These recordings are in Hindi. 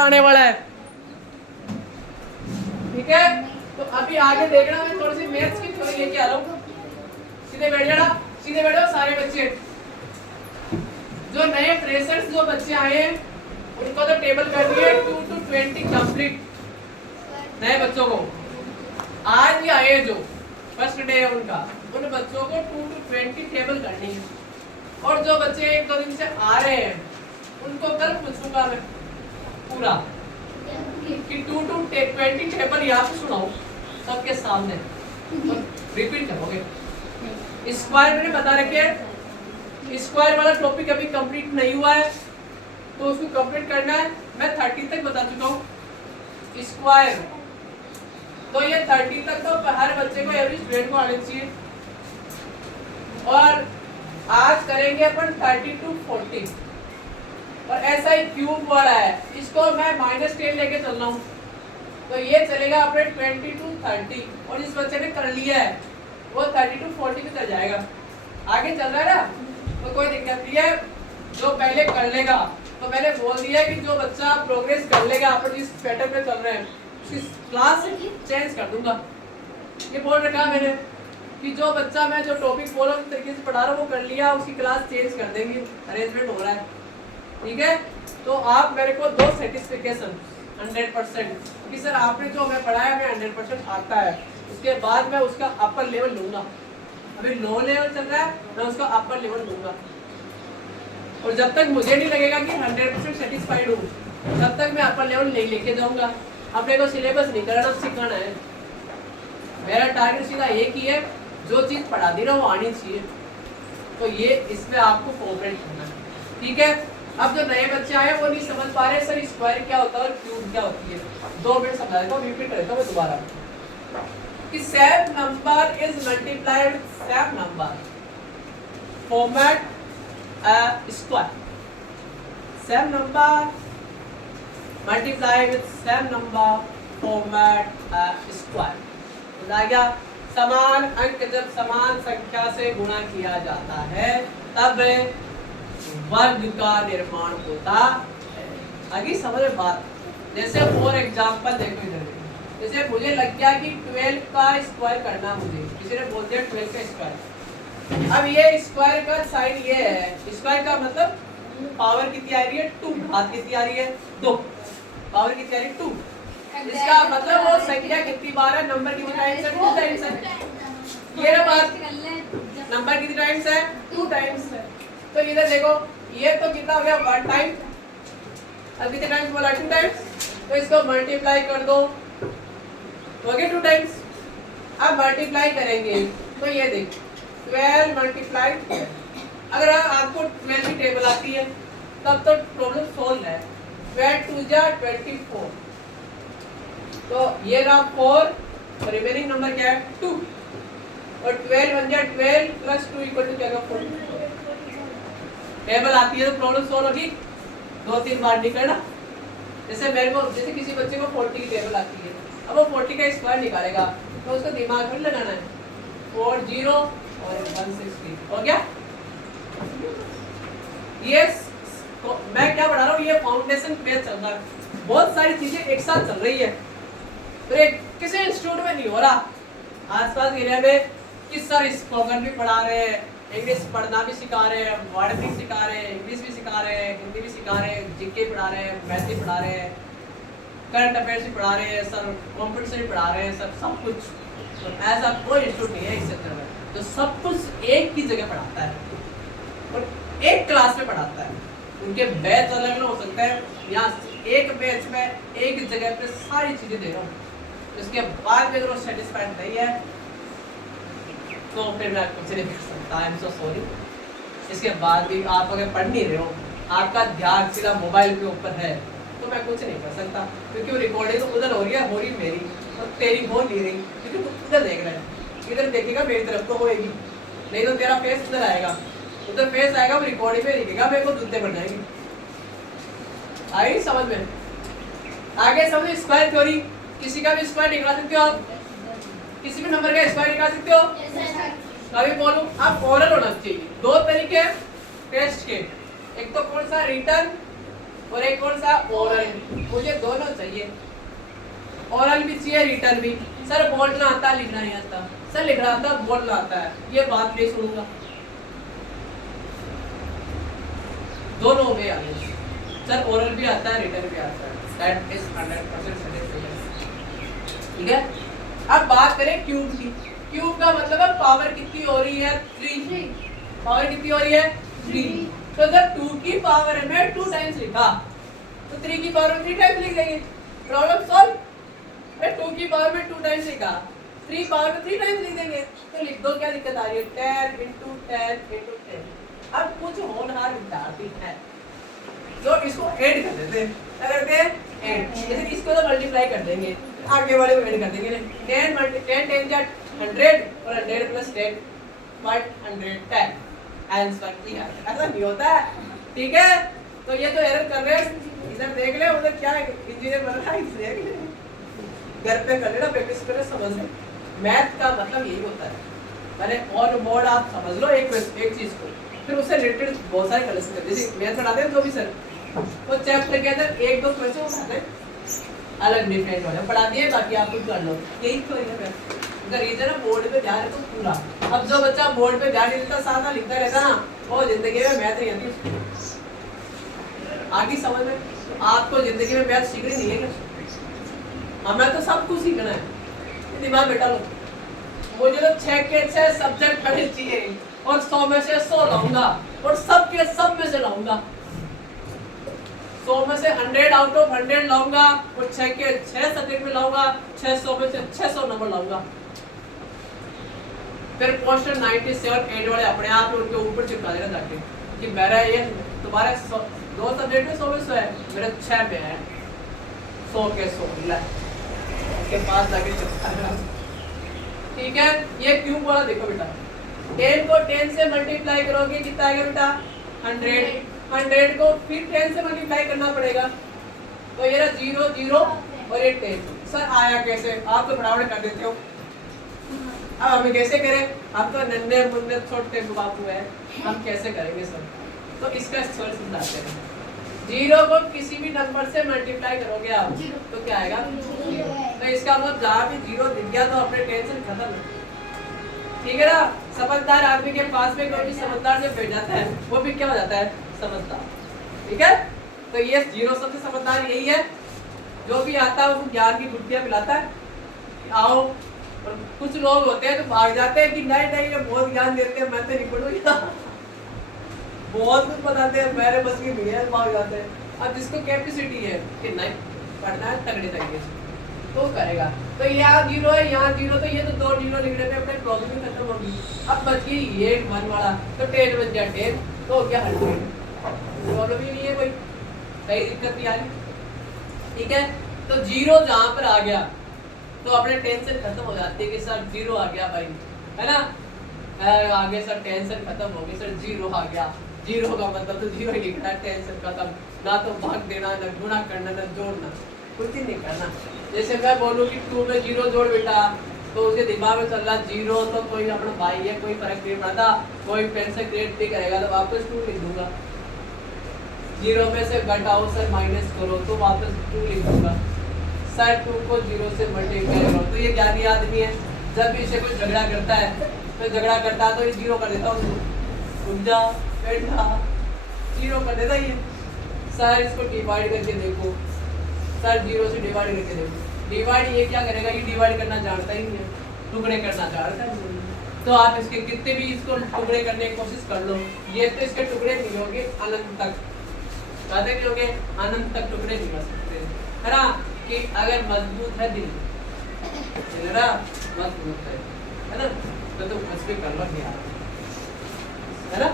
आने वाला है। ठीक है, तो अभी आगे देखना, मैं थोड़ी सी मैथ्स की थ्योरी लेके आ रहा हूँ। सीधे बैठ जाना, सीधे बैठो सारे बच्चे। जो नए फ्रेशर्स जो बच्चे आए हैं उनको तो टेबल कर दी है 2 to 20 कंप्लीट। नए बच्चों को आज ही आए जो फर्स्ट डे है उनका, उन बच्चों को 2 to 20 टेबल करनी है। और जो बच्चे 1-2 दिन से आ रहे हैं उनको कल पूछूंगा मैं पूरा कि 2 to 20 टेबल यहाँ पे सुनाओ सबके सामने, तो रिपीट करोगे। स्क्वायर मैंने बता रखे है, स्क्वायर वाला टॉपिक अभी कंप्लीट नहीं हुआ है तो उसको कंप्लीट करना है। मैं 30 तक बता चुका हूँ स्क्वायर, तो ये 30 तक तो हर बच्चे को एवरेज ग्रेड को आना चाहिए। और आज करेंगे अपन 30 to 40 और ऐसा ही क्यूब वाला है, इसको मैं -10 लेके चल रहा हूँ तो ये चलेगा अपने 20 to 30 और इस बच्चे ने कर लिया है वो 30 to 40 पे चल जाएगा। आगे चल रहा है ना, तो कोई दिक्कत नहीं है। जो पहले कर लेगा, तो मैंने बोल दिया कि जो बच्चा प्रोग्रेस कर लेगा अपन जिस पैटर्न पे चल रहे हैं उसकी क्लास चेंज कर दूंगा। ये बोल रखा मैंने कि जो बच्चा मैं जो टॉपिक बोल रहा हूँ तरीके से पढ़ा रहा हूँ वो कर लिया, उसकी क्लास चेंज कर देंगे, अरेंजमेंट हो रहा है। ठीक है, तो आप मेरे को दो सर्टिफिकेशन 100% कि सर आपने जो हमें पढ़ाया हमें 100% आता है, उसके बाद मैं उसका अपर लेवल लूंगा। अभी लो लेवल चल रहा है, मैं उसका अपर लेवल लूंगा और जब तक मुझे नहीं लगेगा कि 100% सेटिस्फाइड हूँ तब तक मैं अपर लेवल नहीं लेके जाऊंगा। अपने को सिलेबस नहीं करना, सिखाना है। मेरा टारगेट सीधा एक ही है, जो चीज़ पढ़ा दी ना वो आनी चाहिए। तो ये इसमें आपको कोऑपरेट करना है। ठीक है, अब जो नए बच्चे आए वो नहीं समझ पा रहे सर स्क्वायर क्या होता है और क्यूब क्या होती है। 2 मिनट समझा देता हूँ, रिपीट कर देता हूँ मैं दोबारा कि same number is multiplied with same number format a square, same number multiplied with same number format a square। समझा गया? समान अंक जब समान संख्या से गुणा किया जाता है तब वर्ग का निर्माण होता है। आगे समझ में बात। जैसे फॉर एग्जांपल देखो इधर, जैसे मुझे लग गया कि 12 का स्क्वायर करना, मुझे किसी ने बोल दिया 12 का स्क्वायर। अब ये स्क्वायर का साइन ये है, स्क्वायर का मतलब पावर कितनी आ रही है 2, घात कितनी आ रही है 2, पावर कितनी आ रही है 2। इसका मतलब वो संख्या कितनी बार है, नंबर कितनी टाइम्स है 2 टाइम्स है। ये ना बात, नंबर कितनी टाइम्स है 2 टाइम्स है। तो इधर देखो ये तो कितना हो गया 1 टाइम, अब कितने टाइम्स बोला 2 टाइम्स, तो इसको मल्टीप्लाई कर दो हो गया 2 टाइम्स। अब मल्टीप्लाई करेंगे तो ये देखो 12 मल्टीप्लाइड, अगर आपको 12 की टेबल आती है तब तो प्रॉब्लम सोल्व है। 12 2 जा 24, तो ये रहा 4, रिमेनिंग नंबर क्या है 2 और 12 1 जा 12 प्लस 2 इक्वल टू क्या होगा 4। टेबल आती है तो प्रॉब्लम सोल्व होगी, 2-3 बार नहीं करना। जैसे मेरे को, जैसे किसी बच्चे को 40 की टेबल आती है, अब वो 40 का स्क्वायर निकालेगा तो उसको दिमाग में लगाना है 40 और 160 हो गया। ये तो मैं क्या पढ़ा रहा हूँ, ये फाउंडेशन पे चल रहा है, बहुत सारी चीजें एक साथ चल रही है। तो एक किसी इंस्टीट्यूट में नहीं हो रहा, आसपास एरिया में कि सर स्पोकन भी पढ़ा रहे हैं, इंग्लिश पढ़ना भी सिखा रहे हैं, वर्ड भी सिखा रहे हैं, इंग्लिश भी सिखा रहे हैं, हिंदी भी सिखा रहे हैं, जीके पढ़ा रहे हैं, मैथ भी पढ़ा रहे हैं, करंट अफेयर्स भी पढ़ा रहे हैं सर, कॉम्पिटिशन भी पढ़ा रहे हैं सर, सब कुछ। तो ऐसा कोई इंस्टीट्यूट नहीं है इस सेक्टर में जो सब कुछ एक ही जगह पढ़ाता है और एक क्लास में पढ़ाता है। उनके बैच अलग अलग हो सकता है, यहाँ एक बैच में एक जगह पे सारी चीजें दे रहा हूँ। इसके बाद में अगर वो सेटिस्फाइड नहीं है तो फिर मैं कुछ नहीं कर सकता, आई एम सो सॉरी। इसके बाद भी आप अगर पढ़ नहीं रहे हो, आपका ध्यान सीधा मोबाइल के ऊपर है, तो मैं कुछ नहीं कर सकता, क्योंकि वो रिकॉर्डिंग उधर हो रही है, हो रही मेरी और तेरी हो नहीं रही, क्योंकि तुम उधर देख रहे हैं। इधर देखेगा मेरी तरफ तो होएगी, नहीं तो तेरा फेस उधर आएगा, उधर फेस आएगा, वो रिकॉर्डिंग में दिखेगा, मेरे को जूते पड़ जाएंगे। आई समझ में? आगे समझो स्क्वायर थ्योरी, किसी का भी स्क्वायर निकाल सकते हो आप, किसी भी नंबर का स्क्वायर निकाल सकते हो। अभी बोलूं आप ओरल होना चाहिए, 2 तरीके टेस्ट के, एक तो कौन सा रिटर्न और एक कौन सा ओरल। मुझे दोनों चाहिए, ओरल भी चाहिए रिटर्न भी। सर बोलना आता लिखना नहीं आता, सर लिखना आता बोलना आता है, ये बात नहीं सुनूंगा। दोनों में आगे सर ओरल भी आता है रिटर्न भी आता है, दैट इज 100% सैटिस्फैक्शन। ठीक है, अब बात करें क्यूब की। क्यूब का मतलब है पावर कितनी हो रही है 3, पावर कितनी हो रही है 3। तो जब 2 की पावर में 2 टाइम्स लिखा तो 3 की पावर में 3 टाइम्स लिख देंगे, प्रॉब्लम सॉल्व। 2 की पावर में 2 टाइम्स लिखा, 3 पावर में 3 टाइम्स लिख देंगे, तो लिख दो, क्या दिक्कत आ रही है 10 into 10 into 10। अब कुछ होनहार विद्यार्थी है जो इसको ऐड कर देते हैं, क्या करते हैं ऐड, जैसे इसको तो मल्टीप्लाई कर देंगे, आगे वाले को ऐड कर देंगे। 10 10 10 100 और 100 प्लस 10 बट 110 आंसर किया, ऐसा नहीं होता है। ठीक है, तो ये तो एरर कर रहे हैं, इधर देख ले, उधर क्या इंजीनियर बन रहा है देख ले, घर पे कर लेना, प्रैक्टिस करें, समझ ले। मैथ का मतलब यही होता है, मैंने ऑन बोर्ड आप समझ लो एक चीज को, फिर उससे रिलेटेड बहुत सारे क्वेश्चन करते हैं। जैसे मैथ पढ़ाते हैं तो भी सर वो चैप्टर के अंदर 1-2 क्वेश्चन उठाते हैं, अलग डिफरेंट वाले पढ़ा दिए, बाकी आप खुद कर लो, यही तो है। अगर रीजन है बोर्ड पे ध्यान है तो पूरा। अब जो बच्चा बोर्ड पे ध्यान नहीं देता, सादा लिखता रहता ना, वो जिंदगी में मैथ नहीं आती आगे समझ में। आपको जिंदगी में मैथ सीखनी नहीं है क्या? हमें तो सब कुछ सीखना है, दिमाग बैठा लो। मुझे तो 6 के 6 सब्जेक्ट पढ़ने चाहिए और 100 में से 100 लाऊंगा, और सब के सब में से लाऊंगा, 100 में से 100 आउट ऑफ 100 लाऊंगा, और 6 के 6 सब्जेक्ट में लाऊंगा, 600 में से 600 नंबर लाऊंगा। फिर क्वेश्चन 97 8 वाले अपने आप उनके ऊपर चिपका देना जाके कि मेरा ये तुम्हारे 2 सब्जेक्ट में 100 में 100 है, मेरा 6 में है 100 के 100 ले के पास जाके चिपका देना। ठीक है, ये क्यूब वाला देखो बेटा, 10 को 10 से मल्टीप्लाई करोगे कितना आएगा बेटा 100, 100 को फिर 10 से मल्टीप्लाई करना पड़ेगा, तो ये रहा 0 0 और ये 10। सर आया कैसे? आप तो फटाफट कर देते हो, अब हमें कैसे करें? आप तो नन्हे मुन्ने छोटे बापू है, हम कैसे करेंगे सर? तो इसका सॉल्यूशन बताते हैं। 0 को किसी भी नंबर से मल्टीप्लाई करोगे आप तो क्या आएगा 0। तो इसका मतलब जहाँ भी 0 दिख गया तो अपने टेंशन खत्म है। ठीक है ना? समझदार आदमी के पास में कोई भी समझदार जब बैठ जाता है वो भी क्या हो जाता है समझदार। ठीक है, तो ये 0 सबसे समझदार यही है, जो भी आता है उसको ज्ञान की गुटियां पिलाता है, आओ। और कुछ लोग होते हैं तो भाग जाते हैं कि नहीं नहीं ये बहुत ज्ञान देते हैं, मैं तो नहीं पढ़ूंगा, बहुत कुछ बताते हैं, मेरे बस की नहीं है, भाग जाते हैं। अब जिसको कैपेसिटी है कि नहीं पढ़ना है तगड़े तरीके से तो करेगा। तो यहाँ 0 है, यहाँ 0, तो ये तो 2 0 लिखने में अपने प्रॉब्लम ही खत्म होगी। अब बच गई ये 1 वाला, तो 10 बच गया 10, तो क्या 100, प्रॉब्लम ही नहीं है कोई, सही दिक्कत नहीं आ रही। ठीक है, तो 0 जहाँ पर आ गया तो अपने टेंशन खत्म हो जाती है कि सर 0 आ गया भाई, है ना, आगे सर टेंशन खत्म हो गई, सर 0 आ गया, 0 का मतलब तो 0 ही लिखना है, टेंशन खत्म, ना तो भाग देना, ना गुणा करना, ना जोड़ना, कुछ ही नहीं करना। जैसे मैं बोलूँ कि 2 में 0 जोड़ बेटा, तो उसके दिमाग में चल रहा 0 तो कोई अपना भाई है, कोई फर्क नहीं पड़ता, कोई पेन से ग्रेड नहीं करेगा, तो वापस 2 लिख दूंगा। 0 में से घटाओ सर माइनस करो तो वापस 2 लिख दूंगा। सर 2 को 0 से मल्टीप्लाई करो, तो ये ज्ञानी आदमी है, जब भी इसे कोई झगड़ा करता है तो झगड़ा करता है तो ये 0 कर देता हूँ, उलझा बैठा 0 कर देता ये। सर इसको डिवाइड करके देखो, सर 0 से डिवाइड करके देखो, डिवाइड ये क्या करेगा, ये डिवाइड करना जानता ही नहीं है, टुकड़े करना जानता है। तो आप इसके कितने भी इसको टुकड़े करने की कोशिश कर लो, ये तो इसके टुकड़े नहीं होंगे अनंत तक, कहते नहीं होंगे अनंत तक टुकड़े नहीं हो सकते, है ना। कि अगर मजबूत है दिल ना, मजबूत है ना, तो तुम कुछ भी कर लो, है ना।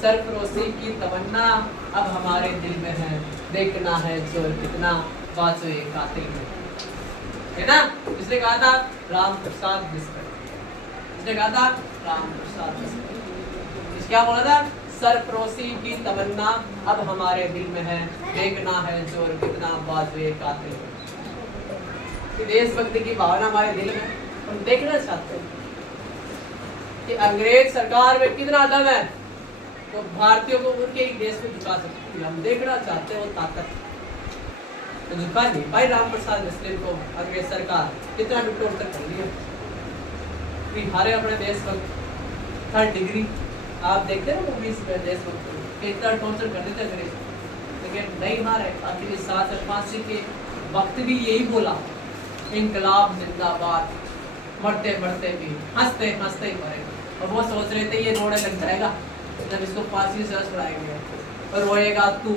सरफरोशी की तमन्ना अब हमारे दिल में है, देखना है जोर कितना बाजुए कातिल में, है ना। इसने कहा था राम प्रसाद बिस्तर, इसने कहा था राम प्रसाद बिस्तर, इस क्या बोला था, सरफरोशी की तमन्ना अब हमारे दिल में है, देखना है जोर कितना बाजुए कातिल में। कि देशभक्ति की भावना हमारे दिल में, हम देखना चाहते हैं कि अंग्रेज सरकार में कितना दम है, तो भारतीयों को उनके ही देश में झुका सकती है। हम देखना चाहते हैं वो ताकत, तो झुका नहीं भाई। राम प्रसाद मिस्त्री को अंग्रेज सरकार कितना भी टॉर्चर कर लिया, हारे अपने देशभक्त, 3rd डिग्री आप देखते हैं मूवीज में देशभक्त कितना टॉर्चर करते थे अंग्रेज, लेकिन नहीं हारे। आखिर इस साथ फांसी के वक्त भी यही बोला, इंकलाब जिंदाबाद, मरते मरते भी हंसते हंसते ही मरेगा। और वो सोच रहे थे ये रोने लग जाएगा जब इसको फांसी से छुड़ाएंगे, और रोएगा तू,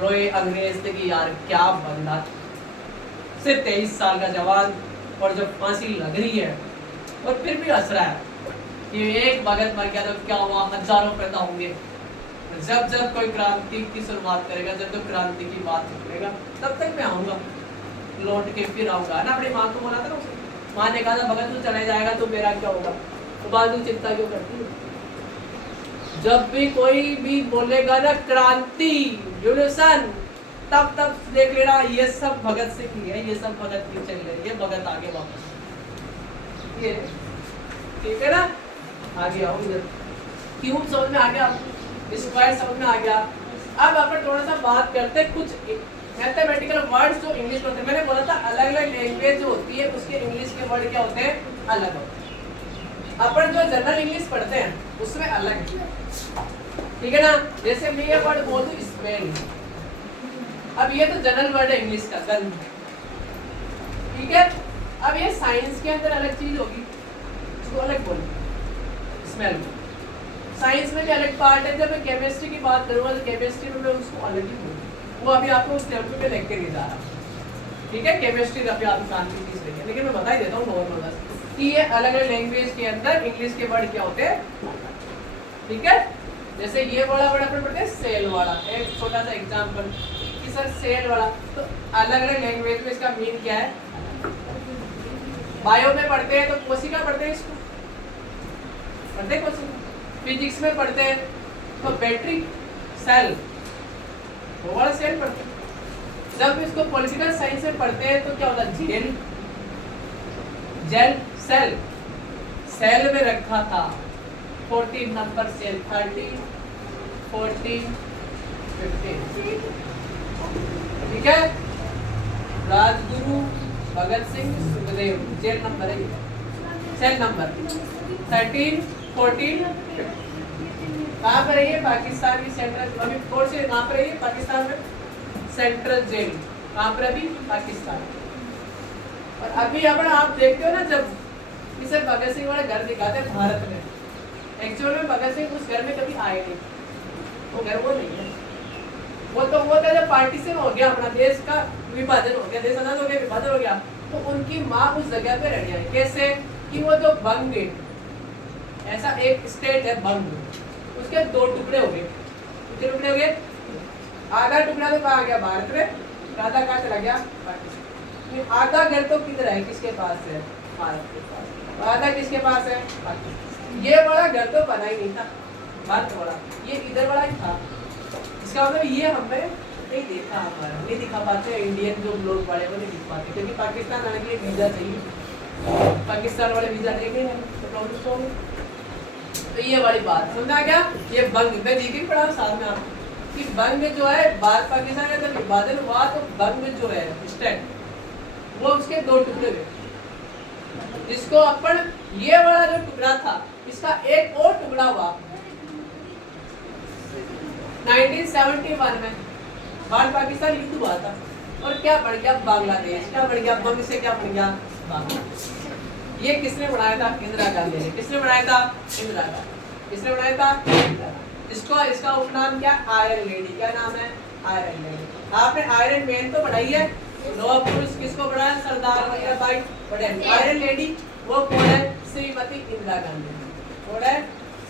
रोए अंग्रेज थे कि यार क्या बंदा, सिर्फ 23 साल का जवान, और जब फांसी लग रही है और फिर भी हंस रहा है कि एक भगत मर गया तो क्या हुआ, हजारों पैदा होंगे। जब जब कोई क्रांति की शुरुआत करेगा, जब जब क्रांति की बात निकलेगा, तब तक मैं आऊंगा, लौट के फिर आऊंगा ना। अपनी माँ को बोला था ना, माँ ने कहा था भगत तू चले जाएगा तो मेरा क्या होगा, तो बाद में चिंता क्यों करती है। जब भी कोई भी बोलेगा ना क्रांति रिवॉल्यूशन, तब तब देख लेना ये सब भगत से की है, ये सब भगत की चल रही है, भगत आगे वापस ये ठीक है ना। आगे आओ इधर, क्यूब समझ में आ गया, स्क्वायर समझ में आ गया। अब अपन थोड़ा सा बात करते हैं कुछ मैथमेटिकल वर्ड्स जो इंग्लिश में होते हैं। मैंने बोला था अलग अलग लैंग्वेज जो होती है उसके इंग्लिश के वर्ड क्या होते हैं, अलग होते हैं। अपन जो जनरल इंग्लिश पढ़ते हैं उसमें अलग है, ठीक है ना। जैसे मैं ये वर्ड बोल दूं स्मेल, अब ये तो जनरल वर्ड है इंग्लिश का, गंध, ठीक है। अब ये साइंस के अंदर अलग चीज होगी, उसको अलग बोलेंगे स्मेल। साइंस में भी अलग पार्ट है। जब मैं केमिस्ट्री की बात करूंगा तो केमिस्ट्री में मैं उसको अलग ही बोलूंगा, वो अभी आपको उस लेवल पे लेके नहीं जा रहा, ठीक है। केमिस्ट्री अभी आप शांति चीज लेंगे, लेकिन मैं बता ही देता हूँ नॉर्मल बस कि ये अलग अलग लैंग्वेज के अंदर इंग्लिश के वर्ड क्या होते हैं, ठीक है। जैसे ये वाला वर्ड अपन पढ़ते हैं सेल वाला, एक छोटा सा एग्जांपल कि सर सेल वाला, तो अलग अलग लैंग्वेज में इसका मीन क्या है। बायो में पढ़ते हैं तो कोशिका पढ़ते हैं, इसको पढ़ते हैं कोशिका। फिजिक्स में पढ़ते हैं तो बैटरी सेल, वो वाला सेल पढ़ते हैं। जब इसको पॉलिटिकल साइंस में पढ़ते हैं तो क्या होता है, जेल, जेल सेल, सेल में रखा था 14 नंबर सेल, 30 14 15, ठीक है। राजगुरु भगत सिंह सुखदेव, जेल नंबर है, सेल नंबर 13 14 15। कहाँ पर है ये, पाकिस्तान की सेंट्रल, अभी कोर्ट से कहाँ पर है ये, पाकिस्तान में सेंट्रल जेल, कहाँ पर अभी, पाकिस्तान। और अभी अपन आप देखते हो ना, जब इसे भगत सिंह वाला घर दिखाते हैं भारत में, एक्चुअल में भगत सिंह उस घर में कभी आए नहीं, वो घर वो नहीं है, वो तो वो था जब पार्टीशन हो गया, अपना देश का विभाजन हो गया, देश आजाद हो गया, विभाजन हो गया, तो उनकी माँ उस जगह पे रह गई। कैसे कि वो जो बंग, ऐसा एक स्टेट है बंग, उसके 2 टुकड़े हो गए, कितने टुकड़े हो गए, आधा टुकड़ा तो कहाँ गया, भारत में, आधा कहाँ चला गया, पाकिस्तान। आधा घर तो किधर है, किसके पास है, भारत के पास, आधा किसके पास है, पाकिस्तान। ये वाला घर तो बना ही नहीं था भारत वाला, ये इधर वाला ही था। इसका मतलब ये हमें नहीं देखा, हमारा नहीं दिखा पाते, इंडियन जो लोग बड़े वो नहीं दिख पाते, क्योंकि पाकिस्तान आने के लिए वीजा चाहिए, पाकिस्तान वाले वीजा देंगे तो तो ये वाली बात समझा क्या। ये बंग मैं देखिए पढ़ा साथ में आपको कि बंग जो है, भारत पाकिस्तान का जब विभाजन हुआ तो बंग जो है स्टेट, वो उसके 2 टुकड़े हुए, जिसको अपन ये वाला जो टुकड़ा था इसका एक और टुकड़ा हुआ 1971 में, भारत पाकिस्तान युद्ध हुआ था, और क्या बन गया बांग्लादेश, क्या बन गया बंग से, क्या बन गया बांग्लादेश। ये किसने बनाया था, इंदिरा गांधी ने। किसने बनाया था, इंदिरा गांधी। किसने बनाया था, इसको, इसका उपनाम क्या, आयरन लेडी। क्या नाम है, आयरन लेडी। आपने आयरन मैन तो पढ़ाई है, लौह पुरुष किसको पढ़ाया, सरदार वल्लभ भाई पटेल। आयरन लेडी वो कौन है, श्रीमती इंदिरा गांधी। कौन है,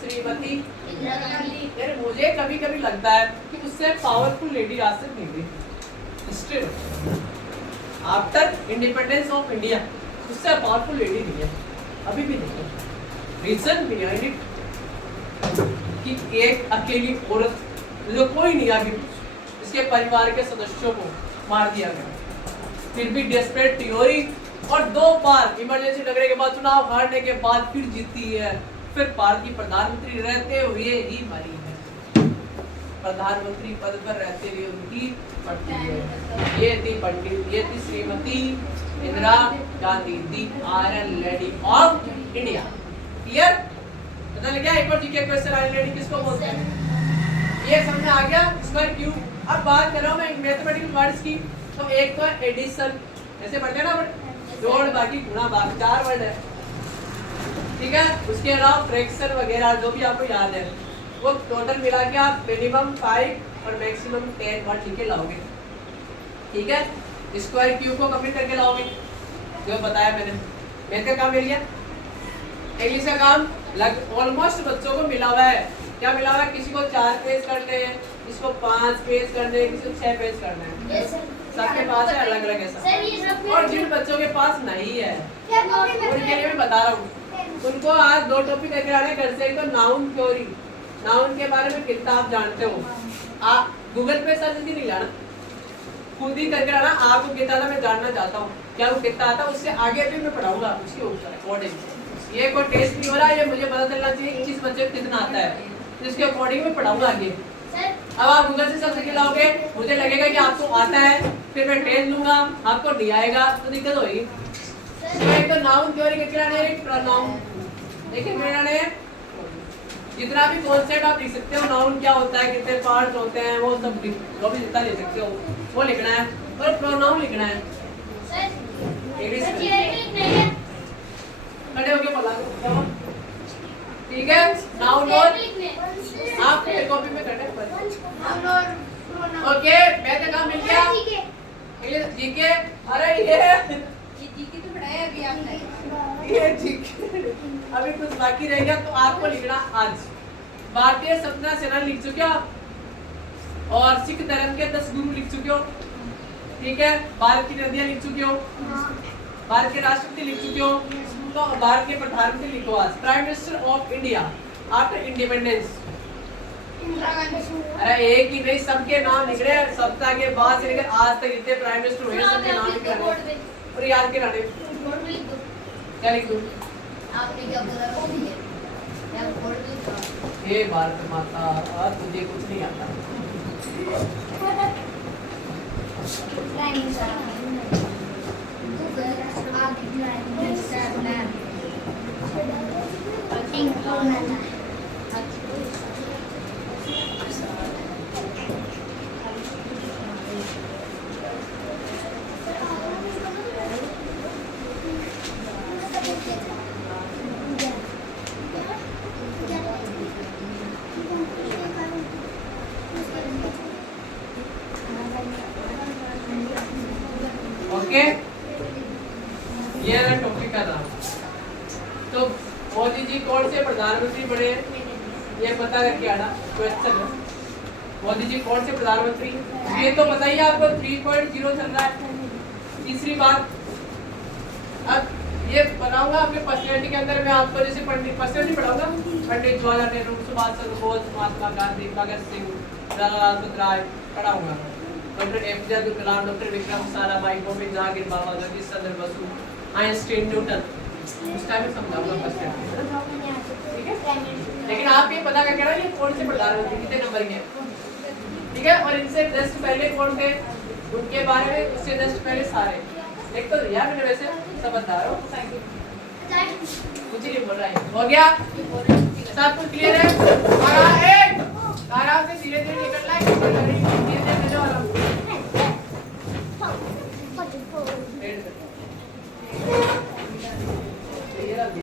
श्रीमती इंदिरा गांधी। यार मुझे कभी कभी लगता है कि उससे पावरफुल लेडी आज तक नहीं हुई हिस्ट्री में, आफ्टर इंडिपेंडेंस ऑफ इंडिया उससे पावरफुल लेडी नहीं है, अभी भी नहीं है। रीजन बिहाइंड इट कि एक अकेली औरत जो कोई नहीं आगे, इसके परिवार के सदस्यों को मार दिया गया, फिर भी डेस्परेट थ्योरी, और 2 बार इमरजेंसी लगने के बाद, चुनाव हारने के बाद फिर जीती है, फिर भारत की प्रधानमंत्री रहते हुए ही मरी है। प्रधानमंत्री पद पर रहते हुए उनकी पत्नी है। ये थी पंडित, ये थी Shrimati Indira Gandhi, the iron lady of India. Clear? पता लग गया? एक और जीके क्वेश्चन, आयरन लेडी किसको बोलते हैं? ये समझ में आ गया? Square cube. अब बात कर रहा हूँ मैं मैथमेटिकल वर्ड्स की। तो एक तो है एडिशन, ऐसे पढ़ते हैं ना, जोड़ बाकी गुणा भाग, 4 वर्ड है, ठीक है। उसके अलावा फ्रैक्शन वगैरह जो भी आपको याद है, वो टोटल मिला के आप मिनिमम 5 और मैक्सिमम 10 वर्ड लिख के लाओगे, ठीक है। स्क्वायर क्यूब को कंप्लीट करके लाओगे, जो बताया मैंने। मैथ का काम मिल गया। इंग्लिश का काम ऑलमोस्ट बच्चों को मिला हुआ है। क्या मिला हुआ है? किसी को 4 पेज करने हैं, किसी को 5 पेज करने हैं, किसी को 6 पेज करने हैं। सबके पास है अलग अलग ऐसा। और जिन बच्चों के पास नहीं है उनके लिए मैं बता रहा हूँ, उनको आज 2 टॉपिक करके आने घर से। एक तो नाउन थ्योरी, नाउन के बारे में कितना आप जानते हो। आप गूगल पे सर्च नहीं लाना, खुद ही करके आना। आपको कितना आता मैं जानना चाहता हूँ, क्या वो कितना आता, उससे आगे भी मैं पढ़ाऊंगा उसके ऊपर अकॉर्डिंग। ये कोई टेस्ट नहीं हो रहा, ये मुझे पता चलना चाहिए किस बच्चे को कितना आता है, जिसके अकॉर्डिंग मैं पढ़ाऊंगा आगे। अब आप गूगल से सब सीख लाओगे, मुझे लगेगा कि आपको आता है, फिर मैं टेस्ट लूंगा, आपको नहीं आएगा तो दिक्कत होगी। एक तो नाउन थ्योरी करके आने, एक प्रोनाउन। देखिए मैंने जितना भी कॉन्सेप्ट आप लिख सकते हो, नाउन क्या होता है, कितने पार्ट्स होते हैं, वो सब जो भी जितना लिख सकते हो वो लिखना है, और प्रोनाउन लिखना है। खड़े होके बोला, ठीक है। नाउन और आप कॉपी में करना है। ओके, मैं तो काम मिल गया। जीके, अरे ये जीके तो पढ़ाया अभी आपने। ये जीके अभी कुछ बाकी रह गया, तो आपको लिखना आज भारतीय सपना सेना लिख चुके हो आप, और सिख धर्म के 10 गुरु लिख चुके हो, ठीक है। भारत की नदियां लिख चुके हो, भारत के राष्ट्रपति लिख चुके हो, तो भारत के प्रधानमंत्री लिखो आज। Prime minister of India after independence, अरे एक ही नहीं, सबके नाम लिख रहे हैं, सप्ताह के बाद से लेकर आज तक जितने प्राइम मिनिस्टर हुए सबके नाम लिख रहे हैं, और याद के नाम क्या लिख दूं? आपने क्या बोला? हे भारत माता, तुझे कुछ नहीं आता। ओके, ये है टॉपिक का नाम। तो मोदी जी कौन से प्रधानमंत्री बने, ये पता करके आना क्वेश्चन है। मोदी जी कौन से प्रधानमंत्री, ये तो बताइए आपको 3.0 चल रहा है। तीसरी बात, अब ये बनाऊंगा आपके पर्सनैलिटी के अंदर, मैं आपको जैसे पंडित पर्सनैलिटी पढ़ाऊंगा, पंडित जवाहरलाल नेहरू, सुभाष चंद्र बोस, महात्मा गांधी, भगत सिंह, लाला लाजपत राय पढ़ाऊंगा, doctor APJ Abdul Kalam, doctor Vikram Sarabhai, Govind Jahangir, बाबा जगदीश चंद्र बसु, आइंस्टीन, न्यूटन, उस टाइम में समझाऊंगा पर्सनैलिटी, ठीक है। लेकिन आप ये पता करके ना ये कौन से प्रधानमंत्री कितने नंबर के, ठीक है। और इनसे जस्ट पहले कौन थे, उनके बारे में उससे जस्ट पहले सारे एक तो दिया मैंने, वैसे सब बता रहा हूँ, कुछ नहीं बोल रहा है। हो गया सब कुछ क्लियर है? आराम से धीरे धीरे निकलना है, धीरे धीरे वाला